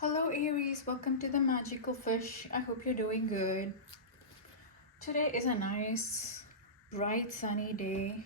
Hello Aries, welcome to the Magical Fish. I hope you're doing good. Today is a nice, bright, sunny day,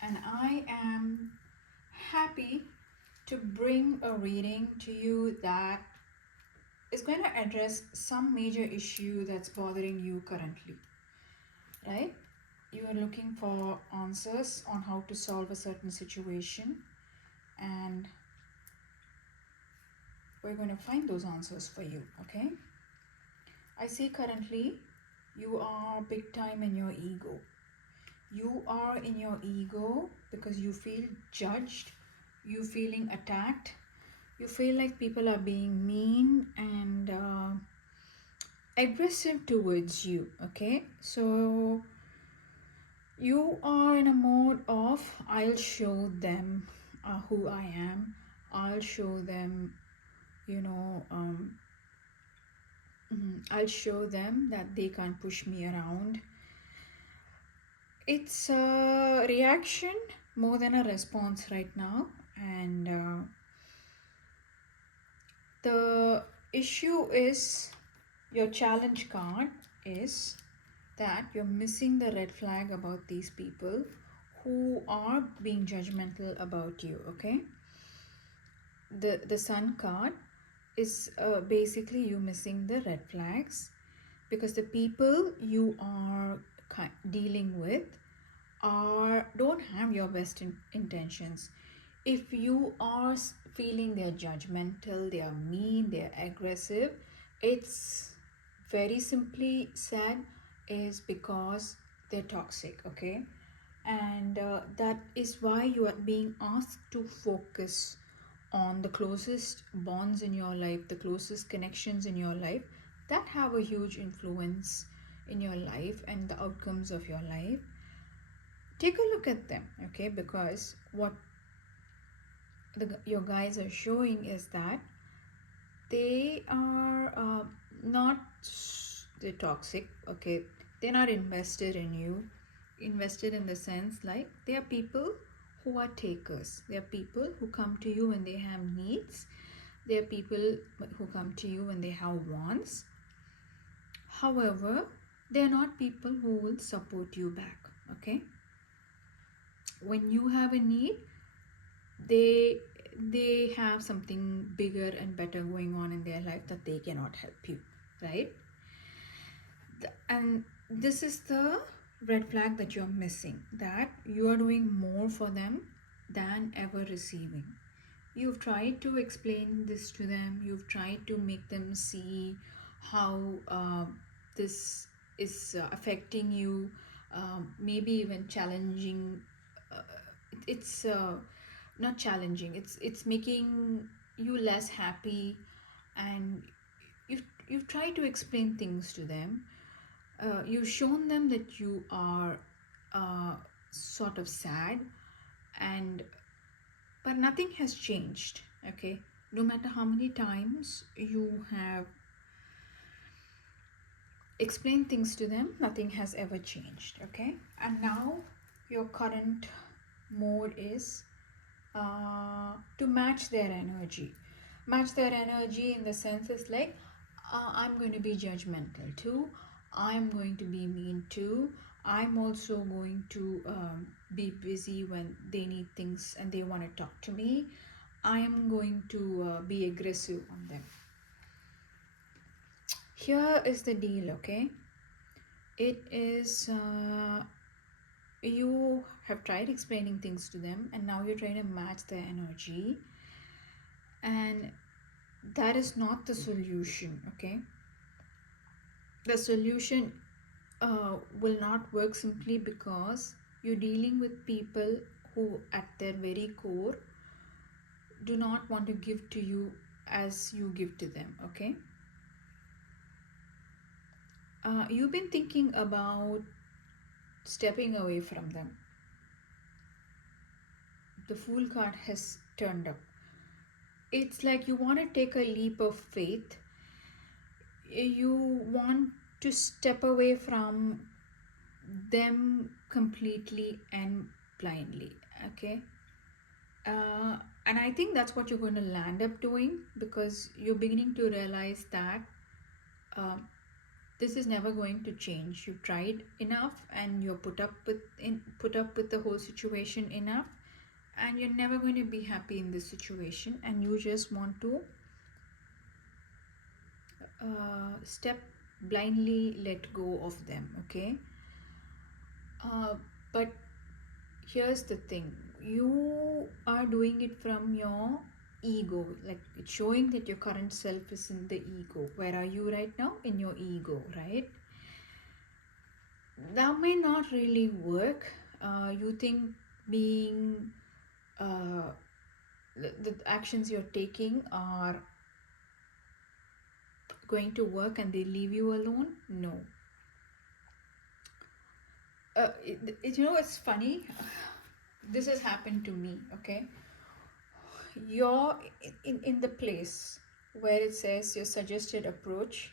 and I am happy to bring a reading to you that is going to address some major issue that's bothering you currently, right? You are looking for answers on how to solve a certain situation, and we're going to find those answers for you, okay? I see currently you are big time in your ego. You are in your ego because you feel judged, you feeling attacked, you feel like people are being mean and aggressive towards you, okay? So you are in a mode of I'll show them who I am. I'll show them, you know, I'll show them that they can't push me around. It's a reaction more than a response right now, and the issue is your challenge card is that you're missing the red flag about these people who are being judgmental about you, okay? The sun card is basically you missing the red flags because the people you are dealing with don't have your best intentions. If you are feeling they're judgmental, they are mean, they're aggressive, it's very simply said is because they're toxic, okay? And that is why you are being asked to focus on the closest bonds in your life, the closest connections in your life that have a huge influence in your life and the outcomes of your life. Take a look at them, okay? Because what your guys are showing is that they are not they're toxic, okay? They're not invested in you. Invested in the sense like they are people who are takers. They are people who come to you when they have needs. They are people who come to you when they have wants. However, they are not people who will support you back, okay? When you have a need, they have something bigger and better going on in their life that they cannot help you, right? And this is the red flag that you're missing, that you are doing more for them than ever receiving. You've tried to explain this to them, you've tried to make them see how this is affecting you, maybe even challenging. It's not challenging, it's making you less happy, and you've tried to explain things to them. You've shown them that you are sort of sad, and but nothing has changed, okay? No matter how many times you have explained things to them, nothing has ever changed, okay? And now your current mode is to match their energy. Match their energy in the sense is like, I'm going to be judgmental too, I'm going to be mean too, I'm also going to be busy when they need things and they want to talk to me, I am going to be aggressive on them. Here is the deal, okay? It is you have tried explaining things to them and now you're trying to match their energy, and that is not the solution, okay? The solution will not work simply because you're dealing with people who at their very core do not want to give to you as you give to them, okay? You've been thinking about stepping away from them. The Fool card has turned up. It's like you want to take a leap of faith. You want to step away from them completely and blindly, okay? And I think that's what you're going to land up doing, because you're beginning to realize that um, this is never going to change. You've tried enough, and you're put up with the whole situation enough, and you're never going to be happy in this situation, and you just want to step blindly let go of them. Okay. But here's the thing, you are doing it from your ego, like it's showing that your current self is in the ego. Where are you right now? In your ego, right? That may not really work. You think being the actions you're taking are going to work and they leave you alone? No. It's funny. This has happened to me. Okay, you're in the place where it says your suggested approach.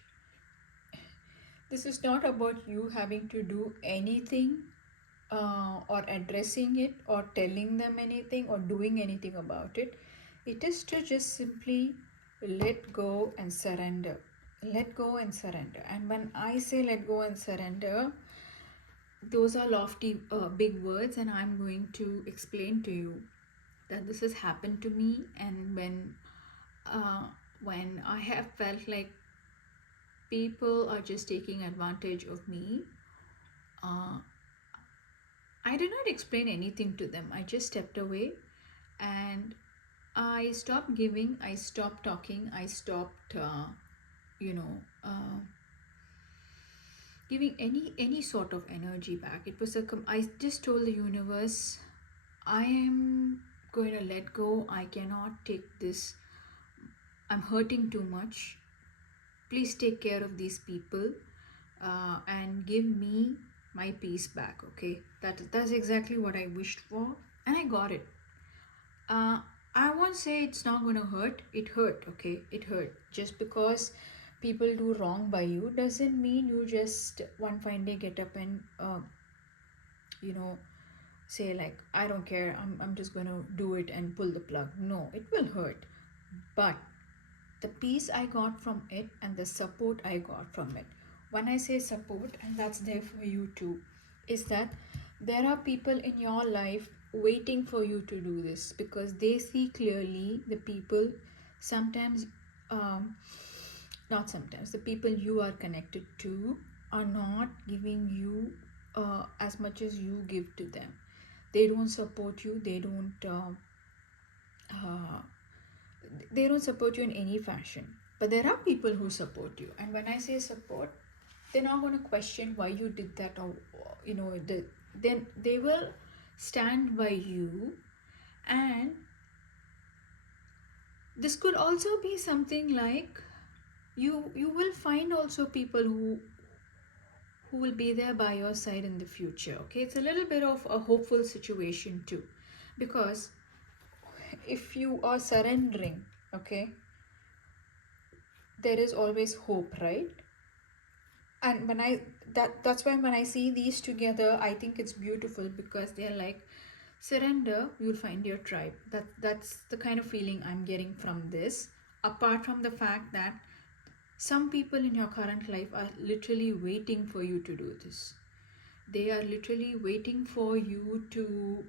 This is not about you having to do anything, or addressing it or telling them anything or doing anything about it. It is to just simply let go and surrender. Let go and surrender. And when I say let go and surrender, those are lofty, big words, and I'm going to explain to you that this has happened to me. And uh, when I have felt like people are just taking advantage of me, uh, I did not explain anything to them. I just stepped away, and I stopped giving, I stopped talking, I stopped, you know, uh, giving any sort of energy back. It was I just told the universe, I am going to let go. I cannot take this. I'm hurting too much. Please take care of these people, and give me my peace back. Okay, that's exactly what I wished for, and I got it. uh, I won't say it's not going to hurt. It hurt. Okay, it hurt. Just because people do wrong by you doesn't mean you just one fine day get up and you know say like, I don't care, I'm just going to do it and pull the plug. No, it will hurt. But the peace I got from it and the support I got from it. When I say support, and that's there for you too, is that there are people in your life waiting for you to do this, because they see clearly the people, sometimes, um, not sometimes, the people you are connected to are not giving you as much as you give to them. They don't support you, uh, they don't support you in any fashion. But there are people who support you, and when I say support, they're not going to question why you did that, or then they will stand by you. And this could also be something like, you will find also people who will be there by your side in the future. Okay, it's a little bit of a hopeful situation too, because if you are surrendering, okay, there is always hope, right? And that's why when I see these together, I think it's beautiful, because they're like, surrender, you'll find your tribe. That's the kind of feeling I'm getting from this. Apart from the fact that some people in your current life are literally waiting for you to do this. They are literally waiting for you to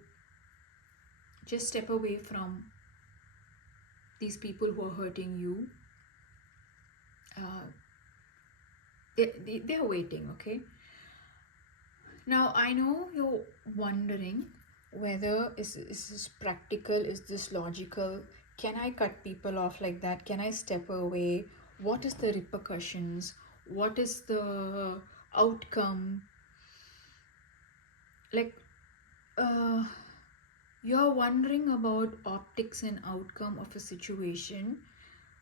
just step away from these people who are hurting you. uh, they're waiting. Okay, now I know you're wondering whether is this practical, is this logical? Can I cut people off like that? Can I step away? What is the repercussions? What is the outcome? Like, uh, you're wondering about optics and outcome of a situation,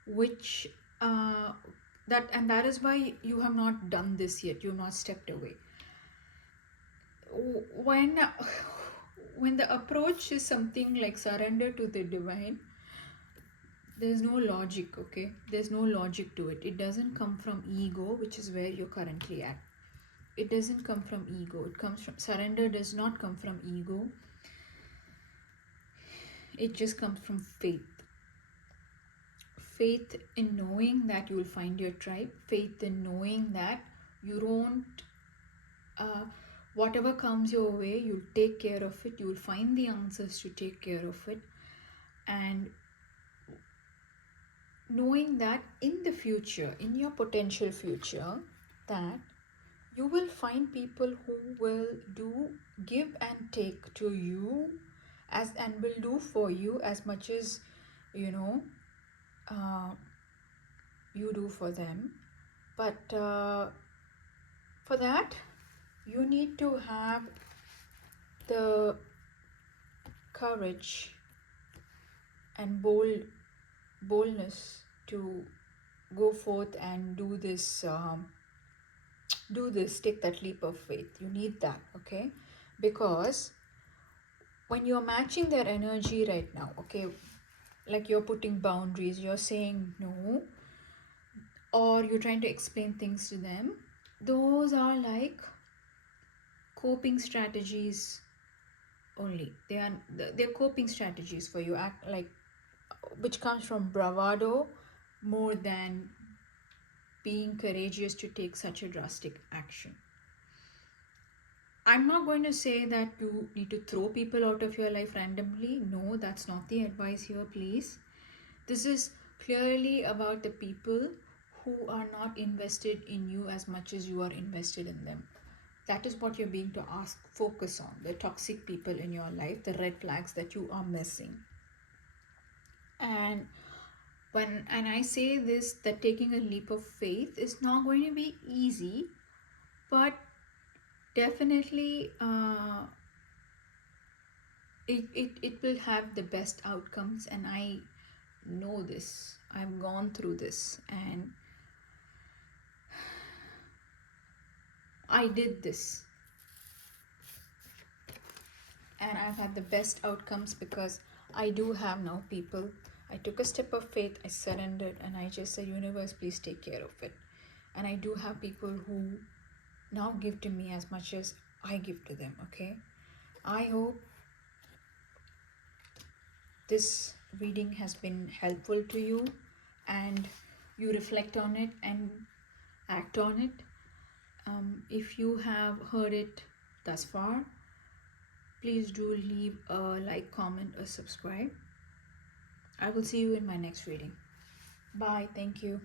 which that is why you have not done this yet. You've not stepped away. when when the approach is something like surrender to the divine, there's no logic. Okay, there's no logic to it. It doesn't come from ego, which is where you're currently at. It doesn't come from ego. It comes from surrender. Does not come from ego. It just comes from faith in knowing that you will find your tribe, faith in knowing that you don't uh, whatever comes your way, you'll take care of it, you'll find the answers to take care of it, and knowing that in the future, in your potential future, that you will find people who will do give and take to you as and will do for you as much as you know uh, you do for them. But for that you need to have the courage and boldness to go forth and take that leap of faith. You need that, okay? Because when you're matching their energy right now, okay, like you're putting boundaries, you're saying no, or you're trying to explain things to them, those are like coping strategies only. They're coping strategies for you, act like, which comes from bravado more than being courageous to take such a drastic action. I'm not going to say that you need to throw people out of your life randomly. No, that's not the advice here, please. This is clearly about the people who are not invested in you as much as you are invested in them. That is what you're being to ask, focus on the toxic people in your life, the red flags that you are missing. And and I say this, that taking a leap of faith is not going to be easy, but definitely it will have the best outcomes. And I know this, I've gone through this, and I did this, and I've had the best outcomes because I do have now people. I took a step of faith, I surrendered, and I just said, universe, please take care of it. And I do have people who now give to me as much as I give to them, okay? I hope this reading has been helpful to you and you reflect on it and act on it. If you have heard it thus far, please do leave a like, comment, or subscribe. I will see you in my next reading. Bye. Thank you.